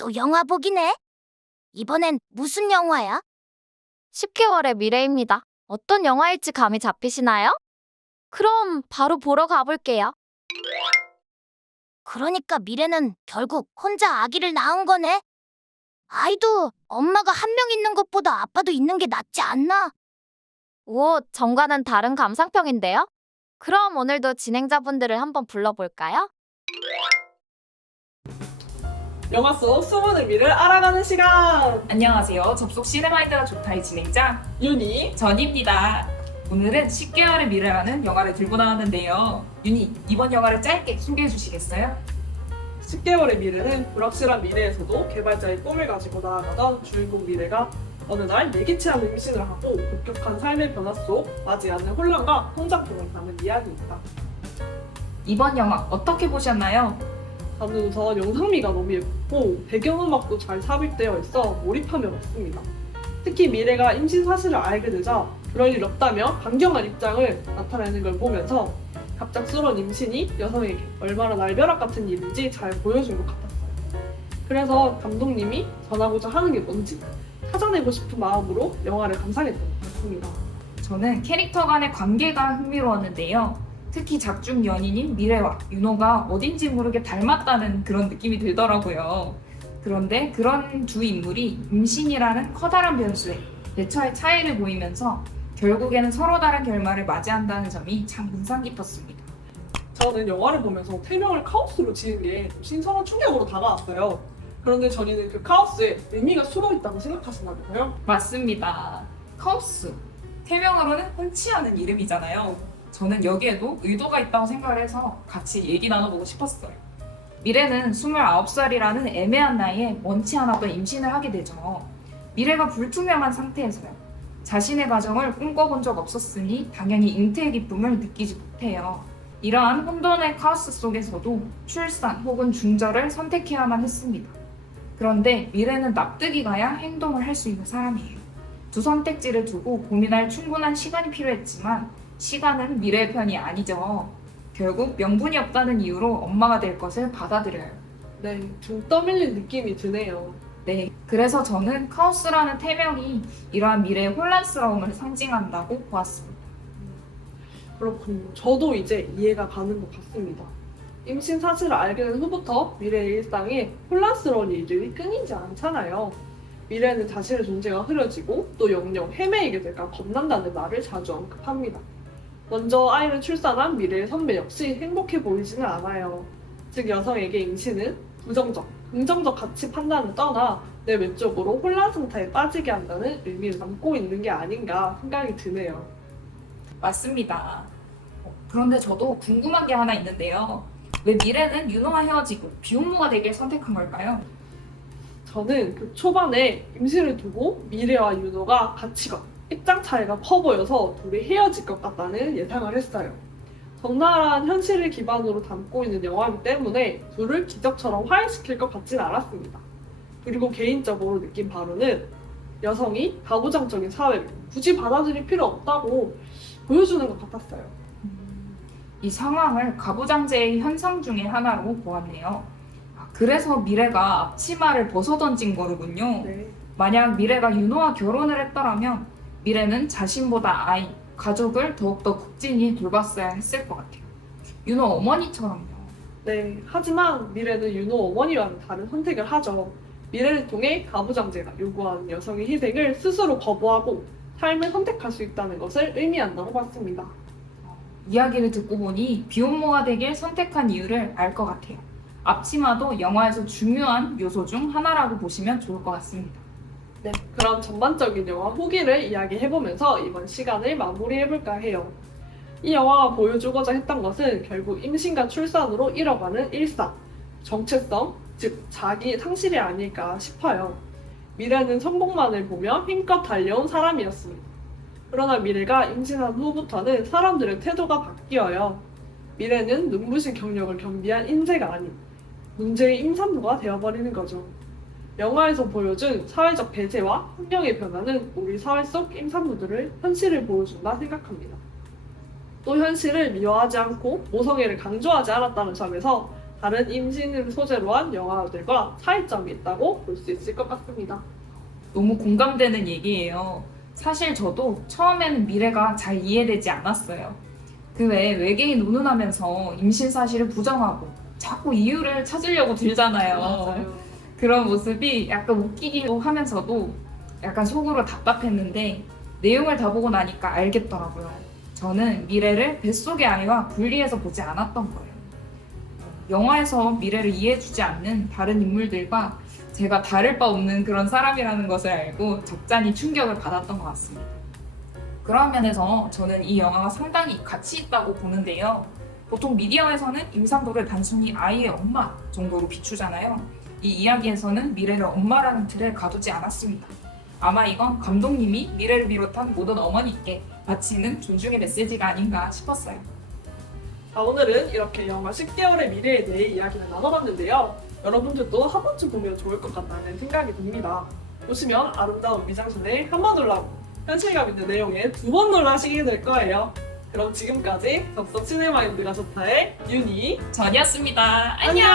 또 영화 보기네? 이번엔 무슨 영화야? 10개월의 미래입니다. 어떤 영화일지 감이 잡히시나요? 그럼 바로 보러 가볼게요. 그러니까 미래는 결국 혼자 아기를 낳은 거네? 아이도 엄마가 한 명 있는 것보다 아빠도 있는 게 낫지 않나? 오, 전과는 다른 감상평인데요? 그럼 오늘도 진행자분들을 한번 불러볼까요? 영화 속 숨은 의미를 알아가는 시간! 안녕하세요. 접속 시네마이드가 좋다의 진행자 윤희, 전입니다. 오늘은 10개월의 미래라는 영화를 들고 나왔는데요. 윤희, 이번 영화를 짧게 소개해 주시겠어요? 10개월의 미래는 불확실한 미래에서도 개발자의 꿈을 가지고 나아가던 주인공 미래가 어느 날 예기치 않은 임신을 하고 급격한 삶의 변화 속 맞이 않는 혼란과 성장통을 담은 이야기입니다. 이번 영화 어떻게 보셨나요? 저는 우선 영상미가 너무 예쁘고 배경음악도 잘 삽입되어 있어 몰입하며 봤습니다. 특히 미래가 임신 사실을 알게 되자 그럴 일 없다며 강경한 입장을 나타내는 걸 보면서 갑작스러운 임신이 여성에게 얼마나 날벼락 같은 일인지 잘 보여준 것 같았어요. 그래서 감독님이 전하고자 하는 게 뭔지 찾아내고 싶은 마음으로 영화를 감상했던 것 같습니다. 저는 캐릭터 간의 관계가 흥미로웠는데요. 특히 작중 연인인 미래와 윤호가 어딘지 모르게 닮았다는 그런 느낌이 들더라고요. 그런데 그런 두 인물이 임신이라는 커다란 변수에 대처의 차이를 보이면서 결국에는 서로 다른 결말을 맞이한다는 점이 참 인상 깊었습니다. 저는 영화를 보면서 태명을 카오스로 지은 게 좀 신선한 충격으로 다가왔어요. 그런데 저희는 그 카오스에 의미가 숨어있다고 생각하시나 봐요. 맞습니다. 카오스. 태명으로는 흔치 않은 이름이잖아요. 저는 여기에도 의도가 있다고 생각을 해서 같이 얘기 나눠보고 싶었어요. 미래는 29살이라는 애매한 나이에 원치 않았던 임신을 하게 되죠. 미래가 불투명한 상태에서요. 자신의 가정을 꿈꿔본 적 없었으니 당연히 잉태의 기쁨을 느끼지 못해요. 이러한 혼돈의 카오스 속에서도 출산 혹은 중절을 선택해야만 했습니다. 그런데 미래는 납득이 가야 행동을 할 수 있는 사람이에요. 두 선택지를 두고 고민할 충분한 시간이 필요했지만 시간은 미래의 편이 아니죠. 결국 명분이 없다는 이유로 엄마가 될 것을 받아들여요. 네, 등 떠밀린 느낌이 드네요. 네, 그래서 저는 카오스라는 태명이 이러한 미래의 혼란스러움을 상징한다고 보았습니다. 그렇군요. 저도 이제 이해가 가는 것 같습니다. 임신 사실을 알게 된 후부터 미래의 일상에 혼란스러운 일들이 끊이지 않잖아요. 미래는 자신의 존재가 흐려지고 또 영영 헤매이게 될까 겁난다는 말을 자주 언급합니다. 먼저 아이를 출산한 미래의 선배 역시 행복해 보이지는 않아요. 즉 여성에게 임신은 부정적, 긍정적 가치 판단을 떠나 내 외적으로 혼란 상태에 빠지게 한다는 의미를 담고 있는 게 아닌가 생각이 드네요. 맞습니다. 그런데 저도 궁금한 게 하나 있는데요. 왜 미래는 윤호와 헤어지고 비혼모가 되길 선택한 걸까요? 저는 그 초반에 임신을 두고 미래와 윤호가 가치가 입장 차이가 커 보여서 둘이 헤어질 것 같다는 예상을 했어요. 적나라한 현실을 기반으로 담고 있는 영화이기 때문에 둘을 기적처럼 화해시킬 것 같진 않았습니다. 그리고 개인적으로 느낀 바로는 여성이 가부장적인 사회를 굳이 받아들일 필요 없다고 보여주는 것 같았어요. 이 상황을 가부장제의 현상 중에 하나로 보았네요. 그래서 미래가 앞치마를 벗어던진 거로군요. 네. 만약 미래가 윤호와 결혼을 했더라면 미래는 자신보다 아이, 가족을 더욱더 극진히 돌봤어야 했을 것 같아요. 윤호 어머니처럼요. 네, 하지만 미래는 윤호 어머니와는 다른 선택을 하죠. 미래를 통해 가부장제가 요구하는 여성의 희생을 스스로 거부하고 삶을 선택할 수 있다는 것을 의미한다고 봤습니다. 이야기를 듣고 보니 비혼모가 되길 선택한 이유를 알 것 같아요. 앞치마도 영화에서 중요한 요소 중 하나라고 보시면 좋을 것 같습니다. 네, 그럼 전반적인 영화 후기를 이야기해보면서 이번 시간을 마무리해볼까 해요. 이 영화가 보여주고자 했던 것은 결국 임신과 출산으로 이뤄가는 일상, 정체성, 즉 자기 상실이 아닐까 싶어요. 미래는 성공만을 보며 힘껏 달려온 사람이었습니다. 그러나 미래가 임신한 후부터는 사람들의 태도가 바뀌어요. 미래는 눈부신 경력을 겸비한 인재가 아닌 문제의 임산부가 되어버리는 거죠. 영화에서 보여준 사회적 배제와 환경의 변화는 우리 사회 속 임산부들의 현실을 보여준다 생각합니다. 또 현실을 미화하지 않고 모성애를 강조하지 않았다는 점에서 다른 임신을 소재로 한 영화들과 차이점이 있다고 볼 수 있을 것 같습니다. 너무 공감되는 얘기예요. 사실 저도 처음에는 미래가 잘 이해되지 않았어요. 그 외에 외계인 운운하면서 임신 사실을 부정하고 자꾸 이유를 찾으려고 들잖아요. 그런 모습이 약간 웃기기도 하면서도 약간 속으로 답답했는데 내용을 다 보고 나니까 알겠더라고요. 저는 미래를 뱃속의 아이와 분리해서 보지 않았던 거예요. 영화에서 미래를 이해해주지 않는 다른 인물들과 제가 다를 바 없는 그런 사람이라는 것을 알고 적잖이 충격을 받았던 것 같습니다. 그런 면에서 저는 이 영화가 상당히 가치 있다고 보는데요. 보통 미디어에서는 임산부를 단순히 아이의 엄마 정도로 비추잖아요. 이 이야기에서는 미래를 엄마라는 틀에 가두지 않았습니다. 아마 이건 감독님이 미래를 비롯한 모든 어머니께 바치는 존중의 메시지가 아닌가 싶었어요. 자, 오늘은 이렇게 영화 10개월의 미래에 대해 이야기를 나눠봤는데요. 여러분들도 한 번쯤 보면 좋을 것 같다는 생각이 듭니다. 보시면 아름다운 미장센에 한 번 놀라고 현실감 있는 내용에 두 번 놀라시게 될 거예요. 그럼 지금까지 접속 시네마인드가 좋다의 윤희 전이었습니다. 안녕!